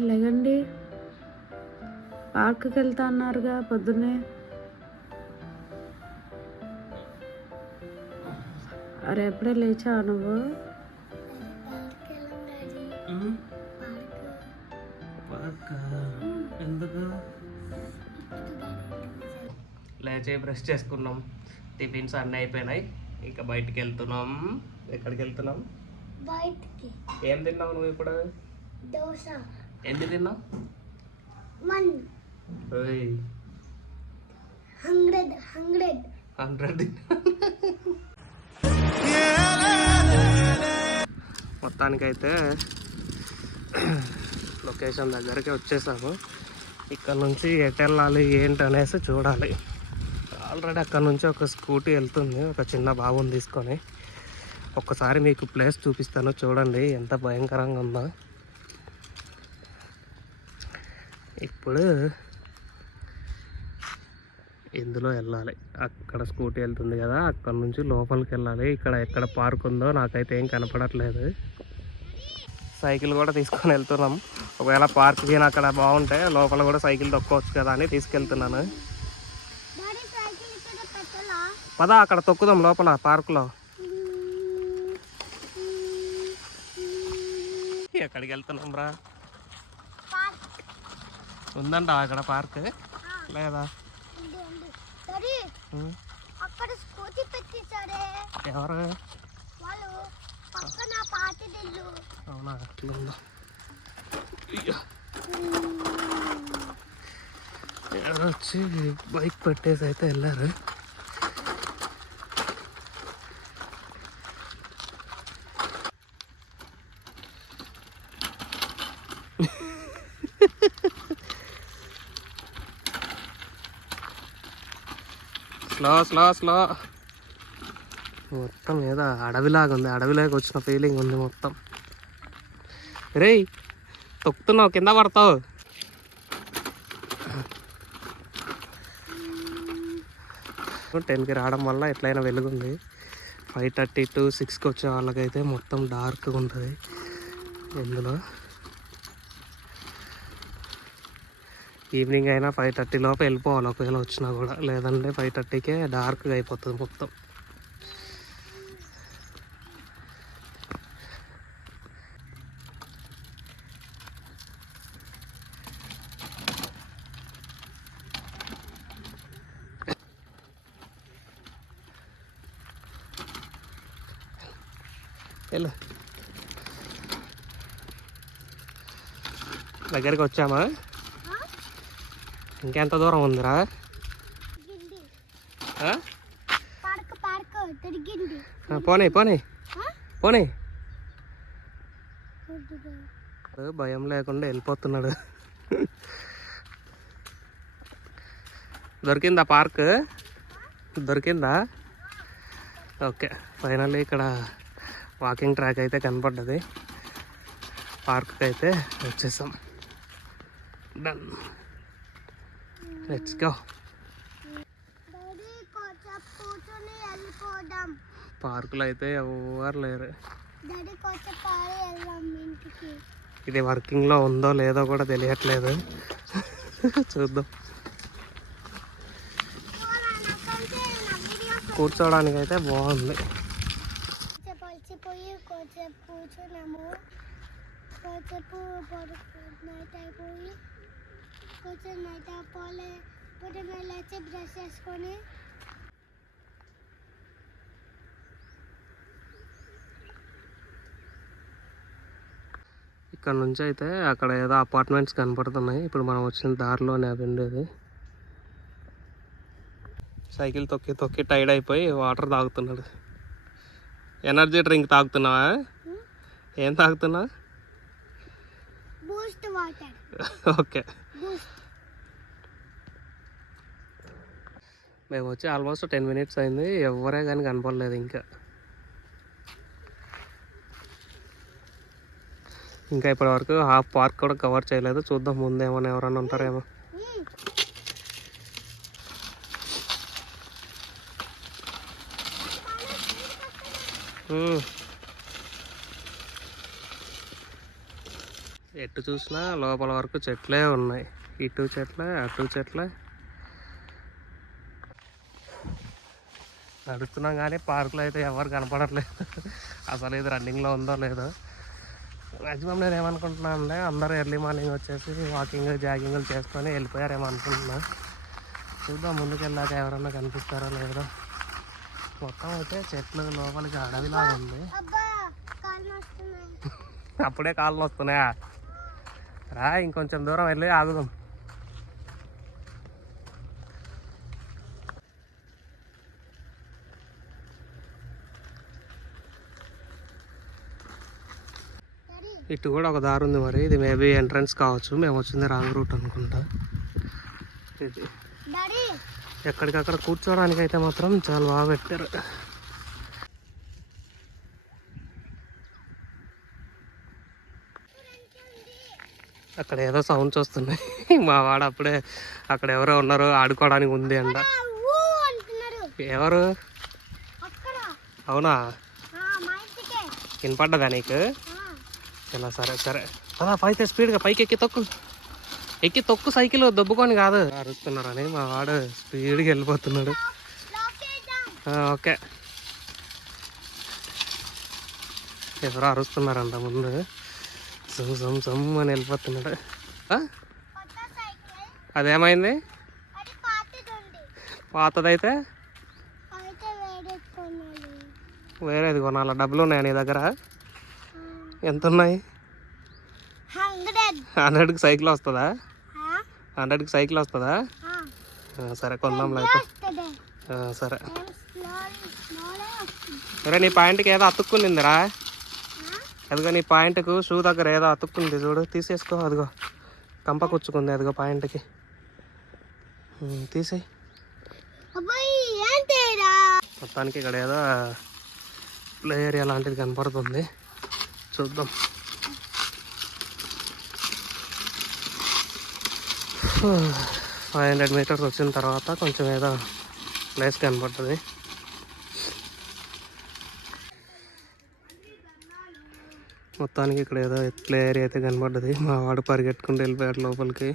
లేదండి పార్క్కి వెళ్తా అన్నారుగా పొద్దున్నే. అరే ఎప్పుడే లేచావా నువ్వు? ఎందుకు? లేచి బ్రష్ చేసుకున్నాం. టిఫిన్స్ అన్నీ అయిపోయినాయి. ఇంకా బయటికి వెళ్తున్నాం. ఎక్కడికి వెళ్తున్నాం? బయటికి. ఏం తిన్నావు నువ్వు ఇప్పుడు? దోశ. ఎన్ని తిన్నావు? వన్. ఓయ్. Hundred hundred. హండ్రెడ్ మొత్తానికైతే లొకేషన్ దగ్గరికి వచ్చేసాము. ఇక్కడ నుంచి ఎటు వెళ్ళాలి ఏంటి అనేసి చూడాలి. ఆల్రెడీ అక్కడ నుంచి ఒక స్కూటీ వెళ్తుంది ఒక చిన్న బాబుని తీసుకొని. ఒక్కసారి మీకు ప్లేస్ చూపిస్తాను చూడండి ఎంత భయంకరంగా ఉందో. ఇప్పుడు ఇందులో వెళ్ళాలి. అక్కడ స్కూటీ వెళ్తుంది కదా అక్కడ నుంచి లోపలికి వెళ్ళాలి. ఇక్కడ ఎక్కడ పార్క్ ఉందో నాకైతే ఏం కనపడట్లేదు. సైకిల్ కూడా తీసుకొని వెళ్తున్నాం. ఒకవేళ పార్క్ కానీ అక్కడ బాగుంటే లోపల కూడా సైకిల్ తొక్కవచ్చు కదా అని తీసుకెళ్తున్నాను. పదా అక్కడ తొక్కుదాం లోపల పార్కులో. ఎక్కడికి వెళ్తున్నాం రా? ఉందంట అక్కడ పార్క్. లేదా. అక్కడ స్కూటీ ఎవరు? వాళ్ళు పక్కన అవునా. ఎవరో వచ్చి బైక్ పెట్టేసి అయితే వెళ్ళారు. స్లో స్లో స్లో మొత్తం ఏదో అడవిలాగా ఉంది. అడవిలాగా వచ్చిన ఫీలింగ్ ఉంది మొత్తం. రేయ్ తొక్కుతున్నావు కింద పడతావు. టెన్కి రావడం వల్ల ఎట్లయినా వెలుగుంది. ఫైవ్ థర్టీ టు సిక్స్కి వచ్చే వాళ్ళకైతే మొత్తం డార్క్గా ఉంటుంది. ఇందులో ఈవినింగ్ అయినా ఫైవ్ థర్టీ లోపు వెళ్ళిపోవాలి. ఒకవేళ వచ్చినా కూడా. లేదంటే ఫైవ్ థర్టీకే డార్క్గా అయిపోతుంది మొత్తం. వెళ్ళు. దగ్గరికి వచ్చామా? ఇంకెంత దూరం ఉందిరా? పోనీ పోనీ? పోనీ. భయం లేకుండా వెళ్ళిపోతున్నాడు. దొరికిందా పార్క్? దొరికిందా? ఓకే ఫైనల్లీ ఇక్కడ వాకింగ్ ట్రాక్ అయితే కనపడ్డది. పార్క్కి అయితే వచ్చేసాం. డన్. లెట్స్ గో పార్కులు పార్కులో అయితే ఎవరు లేరు. ఇది వర్కింగ్లో ఉందో లేదో కూడా తెలియట్లేదు. చూద్దాం. కూర్చోవడానికి అయితే బాగుంది. కూర్చున్నాము కొంచెం అయిపోలే పొద్దున్న లేచి బ్రష్ చేసుకొని ఇక్కడ నుంచి అయితే అక్కడ ఏదో అపార్ట్మెంట్స్ కనపడుతున్నాయి. ఇప్పుడు మనం వచ్చిన దారిలోనే అవి ఉండేది సైకిల్ తొక్కి తొక్కి టైర్డ్ అయిపోయి వాటర్ తాగుతున్నాడు. ఎనర్జీ డ్రింక్ తాగుతున్నావా? ఏం తాగుతున్నా ఓకే మేము వచ్చి ఆల్మోస్ట్ టెన్ మినిట్స్ అయింది. ఎవరే కానీ కనపడలేదు ఇంకా. ఇంకా ఇప్పటి వరకు హాఫ్ పార్క్ కూడా కవర్ చేయలేదు. చూద్దాం ముందు ఏమైనా ఎవరైనా ఉంటారేమో. ఎటు చూసినా లోపల వరకు చెట్లే ఉన్నాయి. ఇటు చెట్లే అటు చెట్లే. నడుస్తున్నాం కానీ పార్కులో అయితే ఎవరు కనపడట్లేదు. అసలు ఇది రన్నింగ్లో ఉందో లేదో. మ్యాక్సిమం నేను ఏమనుకుంటున్నాను అంటే అందరూ ఎర్లీ మార్నింగ్ వచ్చేసి వాకింగ్ జాగింగ్లు చేసుకొని వెళ్ళిపోయారేమో అనుకుంటున్నా. చూద్దాం ముందుకు వెళ్ళాక ఎవరన్నా కనిపిస్తారో లేదో. మొత్తం అయితే చెట్లు లోపలికి అడవిలాగా ఉంది. అప్పుడే కాళ్ళు వస్తున్నాయా రా ఇంకొంచెం దూరం వెళ్ళి ఆగుదాం. ఇటు కూడా ఒక దారి ఉంది మరి. ఇది మేబీ ఎంట్రన్స్ కావచ్చు. మేము వచ్చింది రాంగ్ రూట్ అనుకుంటా. ఇది. ఎక్కడికక్కడ కూర్చోడానికి అయితే మాత్రం చాలా బాగా పెట్టారు. అక్కడ ఏదో సౌండ్స్ వస్తున్నాయి. మా వాడు అప్పుడే అక్కడ ఎవరో ఉన్నారు ఆడుకోవడానికి ఉంది అంట. ఎవరు? అవునా? వినపడ్డదా నీకు? ఇలా సరే సరే. అలా పైతే స్పీడ్గా పైకి ఎక్కి తొక్కు. ఎక్కి తొక్కు సైకిల్ దొబ్బుకొని కాదు. అరుస్తున్నారని మా వాడు స్పీడ్గా వెళ్ళిపోతున్నాడు. ఓకే. ఎవరో అరుస్తున్నారంట ముందు. సమ్ సమ్ సమ్ అని వెళ్ళిపోతున్నాడు. అదేమైంది? పాతదైతే? అయితే వేరేది కొనాలి? డబ్బులు ఉన్నాయా నీ దగ్గర? ఎంత ఉన్నాయి హండ్రెడ్. హండ్రెడ్కి సైకిల్ వస్తుందా? హండ్రెడ్కి సైకిల్ వస్తుందా? సరే వస్తుంది? ఆ, సరే. సరే నీ పాయింట్కి ఏదో అతుక్కుందిరా అదిగో నీ పాయింట్కు షూ దగ్గర ఏదో అతుక్కుంది చూడు. తీసేసుకో అదిగో. కంప కుచ్చుకుంది అదిగో పాయింట్కి. తీసేయి. మొత్తానికి ఇక్కడ ఏదో ప్లే ఏరియా లాంటిది కనపడుతుంది. చూద్దాం. ఫైవ్ హండ్రెడ్ మీటర్స్ వచ్చిన తర్వాత కొంచెం ఏదో ప్లేస్ కనపడుతుంది మొత్తానికి ఇక్కడ ఏదో ప్లే ఏరియా అయితే కనపడ్డది మా వాడు పరిగెట్టుకుంటూ వెళ్ళిపోయాడు లోపలికి.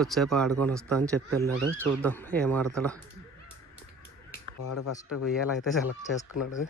వచ్చేపు ఆడుకొని వస్తా అని చెప్పి వెళ్ళాడు. చూద్దాం ఏం ఆడతాడో. వాడు ఫస్ట్ ఉయ్యాలైతే సెలెక్ట్ చేసుకున్నాడు.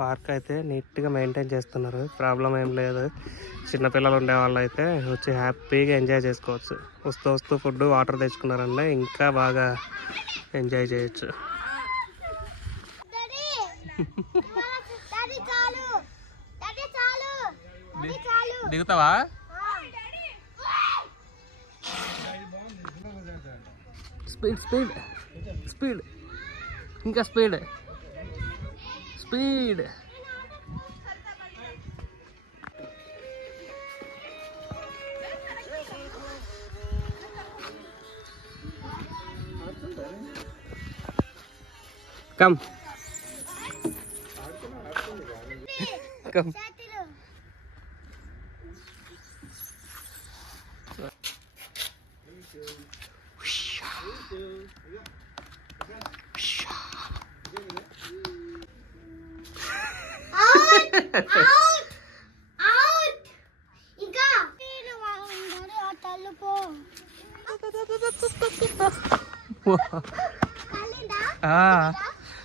పార్క్ అయితే నీట్గా మెయింటైన్ చేస్తున్నారు. ప్రాబ్లం ఏం లేదు. చిన్నపిల్లలు ఉండే వాళ్ళు అయితే వచ్చి హ్యాపీగా ఎంజాయ్ చేసుకోవచ్చు. వస్తూ వస్తూ ఫుడ్ వాటర్ తెచ్చుకున్నారంటే ఇంకా బాగా ఎంజాయ్ చేయొచ్చు. దిగుతావా? స్పీడ్ స్పీడ్ స్పీడ్ ఇంకా స్పీడ్. స్పీడ్ కమ్ కమ్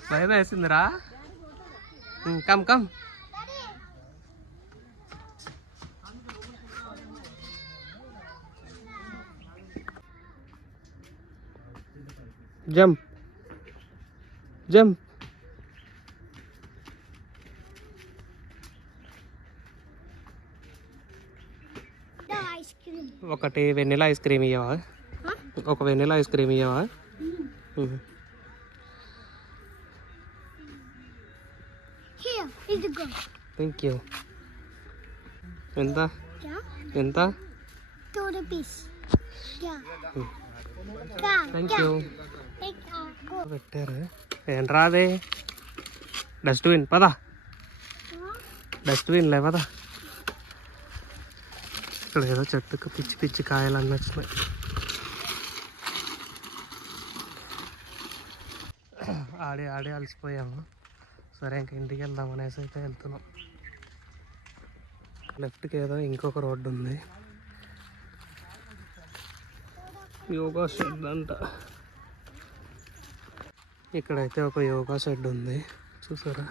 భయం వేసిందిరా. కమ్ కమ్ జంప్ జంప్ ఒకటి వెన్నెలా ఐస్ క్రీమ్ ఇయ్యవా ఒక వెన్నెలా ఐస్ క్రీమ్ ఇయ్యవా హియర్ ఇదిగో థ్యాంక్ యూ ఎంత యా ఎంత టూ రూపీస్ యా Hmm. కా థ్యాంక్ యూ టేక్ గో పెట్టారు ఏంట్రా అది డస్ట్బిన్ పదా డస్ట్బిన్లే పదా ఇక్కడ ఏదో చెట్టుకు పిచ్చి పిచ్చి కాయలు అన్నీ వచ్చినాయి ఆడి ఆడి అలసిపోయాము. సరే ఇంక ఇంటికి వెళ్దాం అనేసి అయితే వెళ్తున్నాం. లెఫ్ట్కి ఏదో ఇంకొక రోడ్డు ఉంది. యోగా షెడ్ అంట. ఇక్కడైతే ఒక యోగా షెడ్ ఉంది. చూసారా?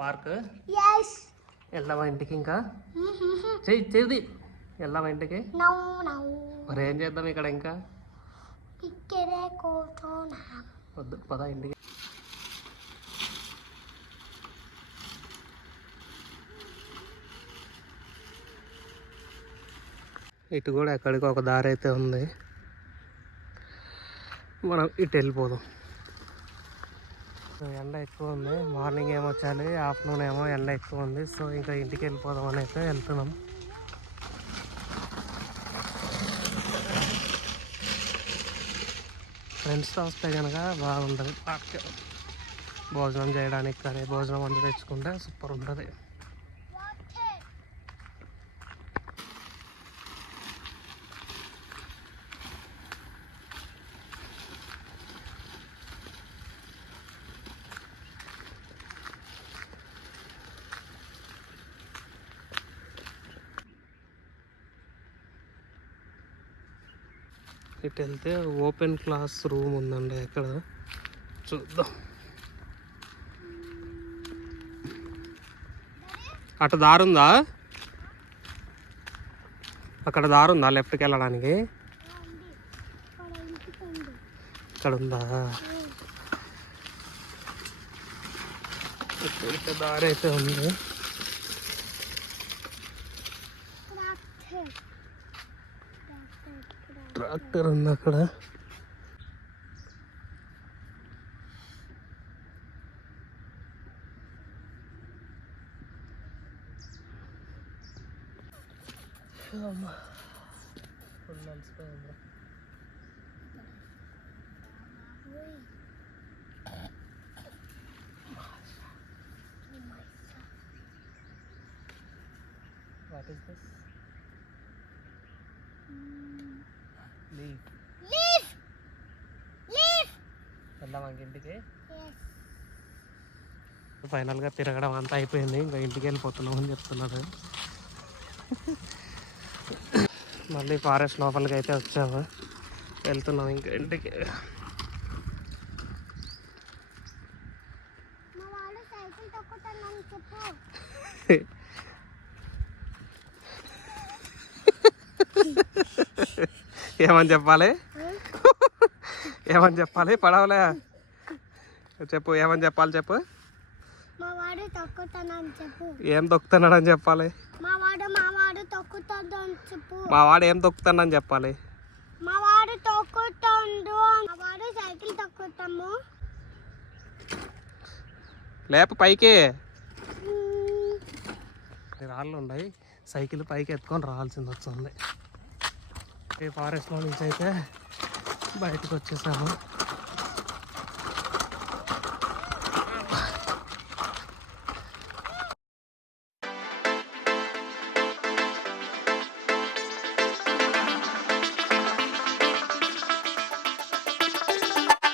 పార్క్? వెళ్దామా ఇంటికి ఇంకా? చెయ్యి చెయ్యి వెళ్దామా ఇంటికి? మరి ఏం చేద్దాం ఇక్కడ ఇంకా? ఇక్కడే కూర్చున్నాం. వద్దు పదా ఇంటికి. ఇటు కూడా ఎక్కడికి ఒక దారి అయితే ఉంది. మనం ఇటు వెళ్ళిపోదాం. ఎండ ఎక్కువ ఉంది. మార్నింగ్ ఏమో వచ్చాలి ఆఫ్టర్నూన్ ఏమో ఎండ ఎక్కువ ఉంది. సో ఇంకా ఇంటికి వెళ్ళిపోదాం అని అయితే వెళ్తున్నాం. ఫ్రెండ్స్తో వస్తే కనుక బాగుంటుంది. పార్క్ భోజనం చేయడానికి కానీ భోజనం అంతా తెచ్చుకుంటే సూపర్ ఉంటుంది. ఇటు వెళ్తే ఓపెన్ క్లాస్ రూమ్ ఉందండి ఎక్కడ? చూద్దాం. అటు దారుందా అక్కడ దారుందా లెఫ్ట్కి వెళ్ళడానికి? ఇక్కడ ఇక్కడ ఉందా? ఇక్కడ దారి అయితే ఉంది. ट्रॅक्टरांनाकडं Oh, my. వెళ్దామా ఇంక ఇంటికి. ఫైనల్గా తిరగడం అంతా అయిపోయింది. ఇంకా ఇంటికి వెళ్ళిపోతున్నాం అని చెప్తున్నారు. మళ్ళీ ఫారెస్ట్ లోపలికి అయితే వచ్చాము. వెళ్తున్నాం ఇంకా ఇంటికి. మా వాళ్ళు సైకిల్ తొక్కుతానని చెప్పు. ఏమని చెప్పాలి? ఏమని చెప్పాలి? పడవలే. చెప్పు ఏమని చెప్పాలి చెప్పు? మా వాడు తొక్కుతానని చెప్పు. ఏం తొక్కుతున్నాడని చెప్పాలి? మా వాడు మా వాడు తొక్కుతాడని చెప్పు. మా వాడు ఏం తొక్కుతాడని చెప్పాలి? మా వాడు తొక్కుతాడు. మా వాడు సైకిల్ తొక్కుతాము. లేప పైకి. రాళ్ళు ఉన్నాయి. సైకిల్ పైకి ఎత్తుకొని రావాల్సింది వస్తుంది. ఈ ఫారెస్ట్లో నుంచి అయితే బయటకు వచ్చేసాము